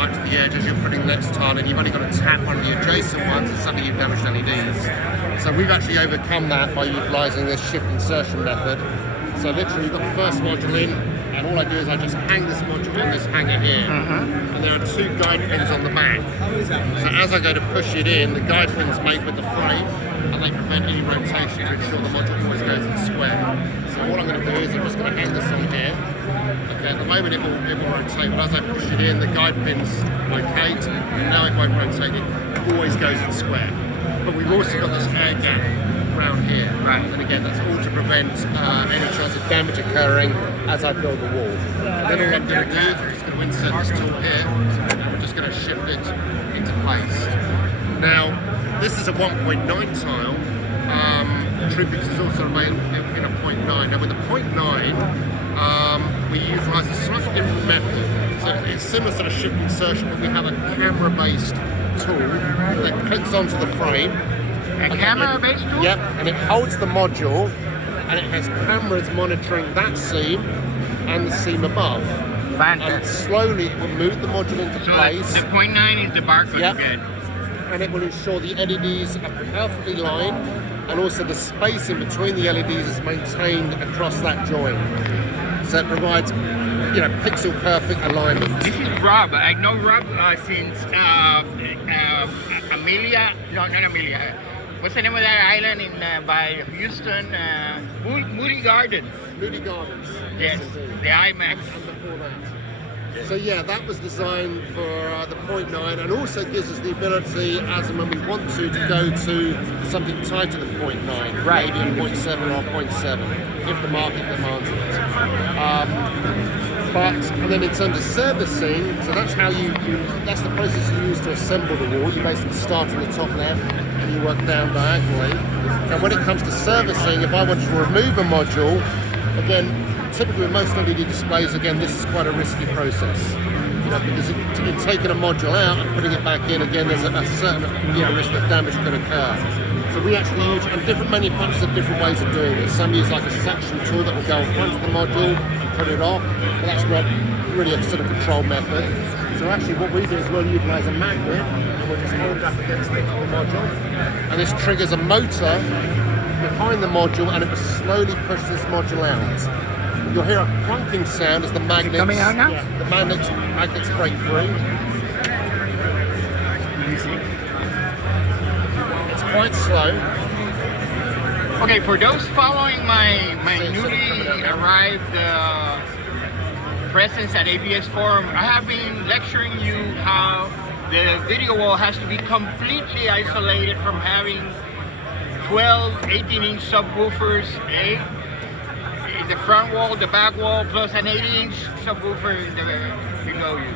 right to the edge as you're putting the next tile in. You've only got to tap one of the adjacent ones and suddenly you've damaged LEDs. So we've actually overcome that by utilising this shift insertion method. So literally you've got the first module in, and all I do is I just hang this module on this hanger here, and there are 2 guide pins on the back. So as I go to push it in, the guide pins mate with the frame, and they prevent any rotation to ensure the module always goes in square. So what I'm going to do is I'm just going to hang this on here. Okay, at the moment it will rotate, but as I push it in, the guide pins locate, and now it won't rotate, it always goes in square. But we've also got this air gap around here, and again that's all to prevent any chance of damage occurring as I build the wall. And then all I'm going to do is I'm just going to insert this tool here, and we're just going to shift it into place. Now this is a 1.9 tile. Truepix is also available in a 0.9. Now with a 0.9 we utilise a slightly different method. So it's similar to a shift insertion, but we have a camera-based tool that clicks onto the frame. A camera-based tool? Yep, and it holds the module, and it has cameras monitoring that seam and the seam above. Fantastic. And slowly it will move the module into place. The 0.9 is the barcode again. And it will ensure the LEDs are perfectly lined, and also the space in between the LEDs is maintained across that joint. So it provides, pixel perfect alignment. This is Rob. I know Rob since Amelia. No, not Amelia. What's the name of that island in by Houston? Moody Gardens. Moody Gardens. Yes, the IMAX. And before that. So yeah, that was designed for the 0.9, and also gives us the ability, as and when we want to go to something tied to the 0.9, maybe a 0.7 or a 0.7, if the market demands it. And then in terms of servicing, so that's how that's the process you use to assemble the wall. You basically start at the top left and you work down diagonally. And when it comes to servicing, if I wanted to remove a module, again, typically with most LED displays, again, this is quite a risky process. Because in taking a module out and putting it back in, again, there's a certain risk that damage could occur. So we actually use, and different manufacturers have different ways of doing it. Some use like a suction tool that will go in front of the module and put it off, but that's not really a sort of control method. So actually what we do is we'll utilize a magnet, and we'll just hold it up against the module, and this triggers a motor behind the module, and it will slowly push this module out. You'll hear a clunking sound as the magnets, coming out now? Yeah, the magnets break free. It's quite slow. Okay, for those following my newly arrived presence at ABS Forum, I have been lecturing you how the video wall has to be completely isolated from having 12 18-inch subwoofers, the front wall, the back wall, plus an 80-inch subwoofer below you.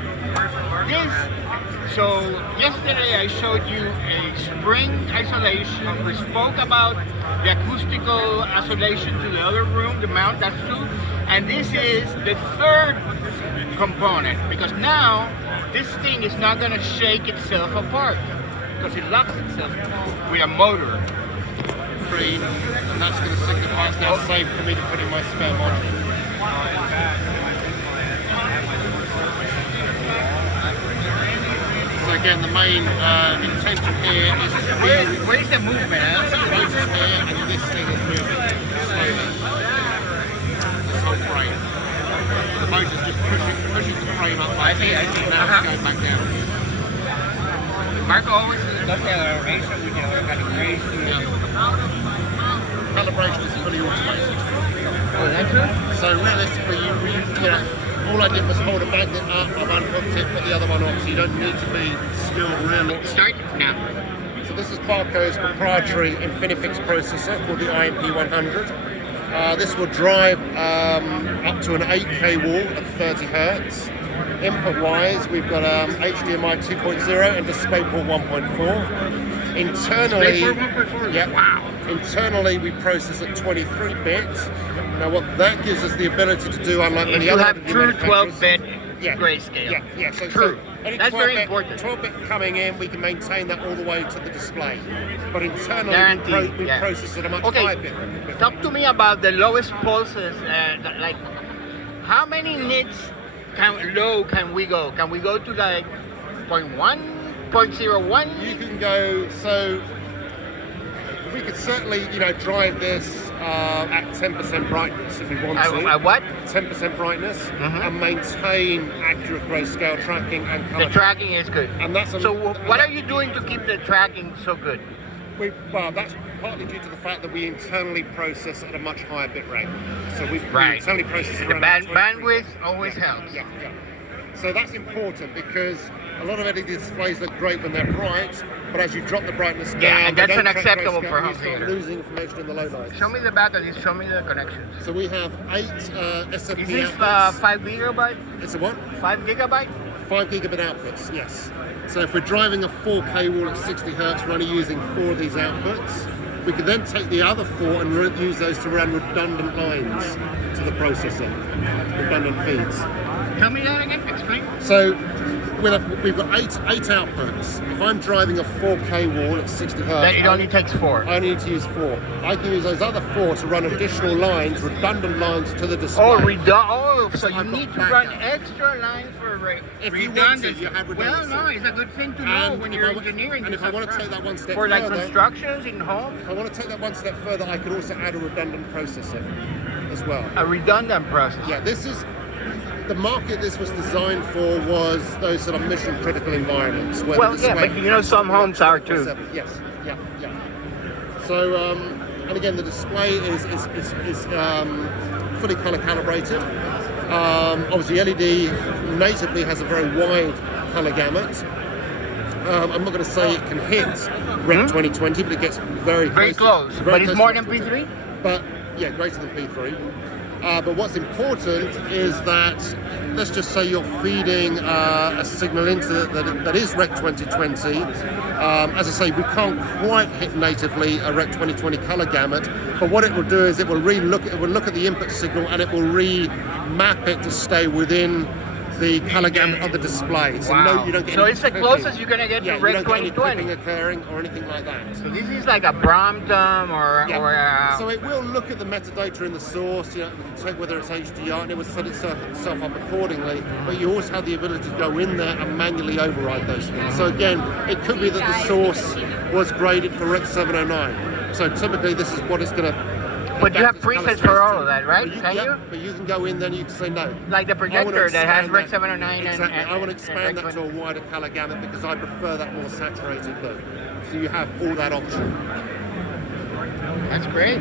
So yesterday I showed you a spring isolation. We spoke about the acoustical isolation to the other room, the mount, that's 2. And this is the 3rd component, because now this thing is not going to shake itself apart, because it locks itself with a motor. And that's going to signify it's now safe for me to put in my spare module. So again, the main intention here is to be... Where's the movement? Here, and this thing is moving slowly. This whole frame. The motor's just pushing the frame up. I see. Now it's going back down. Barco always does the calibration with the calibration. Calibration is fully automated. Oh, that's it? So realistically, all I did was hold a magnet up, I've unhooked it, put the other one on, so you don't need to be skilled really. Start now. So this is Barco's proprietary Infinifix processor called the IMP100. This will drive up to an 8K wall at 30 Hertz. Input-wise, we've got HDMI 2.0 and DisplayPort 1.4. Internally, yeah, wow. Internally, we process at 23-bit. Now, what that gives us the ability to do, unlike many other have true 12-bit grayscale. Yeah. So true. Any That's very important. 12-bit coming in, we can maintain that all the way to the display. But internally, we process at a much higher bit. Talk to me about the lowest pulses. Like, how many nits can we go? Can we go to like 0.1, 0.01? You can go, so we could certainly, drive this at 10% brightness if we want to. At what? 10% brightness and maintain accurate grayscale tracking and color. The tracking is good. And that's so what are you doing to keep the tracking so good? Well, that's partly due to the fact that we internally process at a much higher bit rate. So we internally process the around bandwidth always helps. Yeah. So that's important because a lot of LED displays look great when they're bright, but as you drop the brightness down, and that's unacceptable for home theater. Losing information in the low lights. Show me the back of this. Show me the connections. So we have 8 SFP Is this outputs. 5 gigabyte? It's a what? 5 gigabyte? 5 gigabit outputs, yes. So if we're driving a 4K wall at 60 hertz, we're only using 4 of these outputs. We can then take the other 4 and use those to run redundant lines to the processor, redundant feeds. Tell me that again, explain. So we've got 8 outputs. If I'm driving a 4K wall at 60 hertz, then it only takes 4. I only need to use 4. I can use those other 4 to run additional lines, redundant lines to the display. So you need to run extra lines for redundancy. You have redundancy. Well, no, it's a good thing to know when you're engineering. And if I want to take that one step for further, like constructions in homes. If I want to take that one step further, I could also add a redundant processor as well. A redundant processor. Yeah, this is the market this was designed for was those sort of mission critical environments. Where but some homes are too. Yes, yeah. So, and again, the display is fully color calibrated. Obviously, LED natively has a very wide color gamut. I'm not going to say it can hit Rec 2020, but it gets very close. But it's more than P3? But yeah, greater than P3. But what's important is that, let's just say you're feeding a signal into that is Rec 2020. As I say, we can't quite hit natively a Rec 2020 color gamut, but what it will do is it will look at the input signal and it will remap it to stay within the color gamut of the display. So no, you don't get. So it's the closest you're gonna get to Rec 2020. You don't get any occurring or anything like that. So this is like a Brompton or So it will look at the metadata in the source. We can check whether it's HDR, and it will set itself up accordingly. But you also have the ability to go in there and manually override those things. So again, it could be that the source was graded for Rec 709. So typically, this is what it's going to. But you have presets for all of that, right? But you can go in there and you can say no. Like the projector that has Rec 709 exactly. and I want to expand that to a wider color gamut because I prefer that more saturated look. So you have all that option. That's great.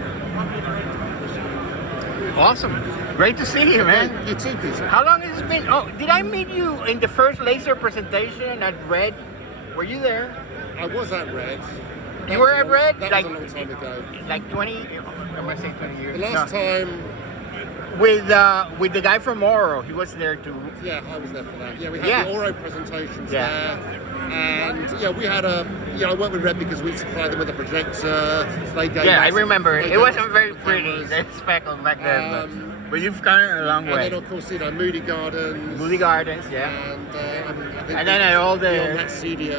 Awesome. Great to see you, man. You too, Peter. How long has it been? Oh, did I meet you in the first laser presentation at Red? Were you there? I was at Red. You were at Red? That was a long time ago. Like 20, I'm going to say 20 years. The last time... With the guy from Oro, he was there too. Yeah, I was there for that. Yeah, we had the Oro presentations there. And we had I worked with Red because we supplied them with a projector. They gave I remember. It wasn't very pretty, the speckles back there. But you've come a long way. And then, of course, Moody Gardens. Moody Gardens, yeah. And then at all the... that studio.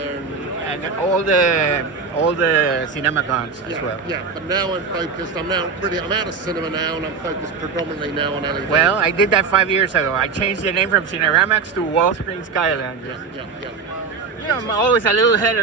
And all the CinemaCons as well. Yeah, but now I'm focused. I'm out of cinema now, and I'm focused predominantly now on LED. Well, I did that 5 years ago. I changed the name from Cineramax to Wallscreen Skyline. Yeah. I'm always a little ahead of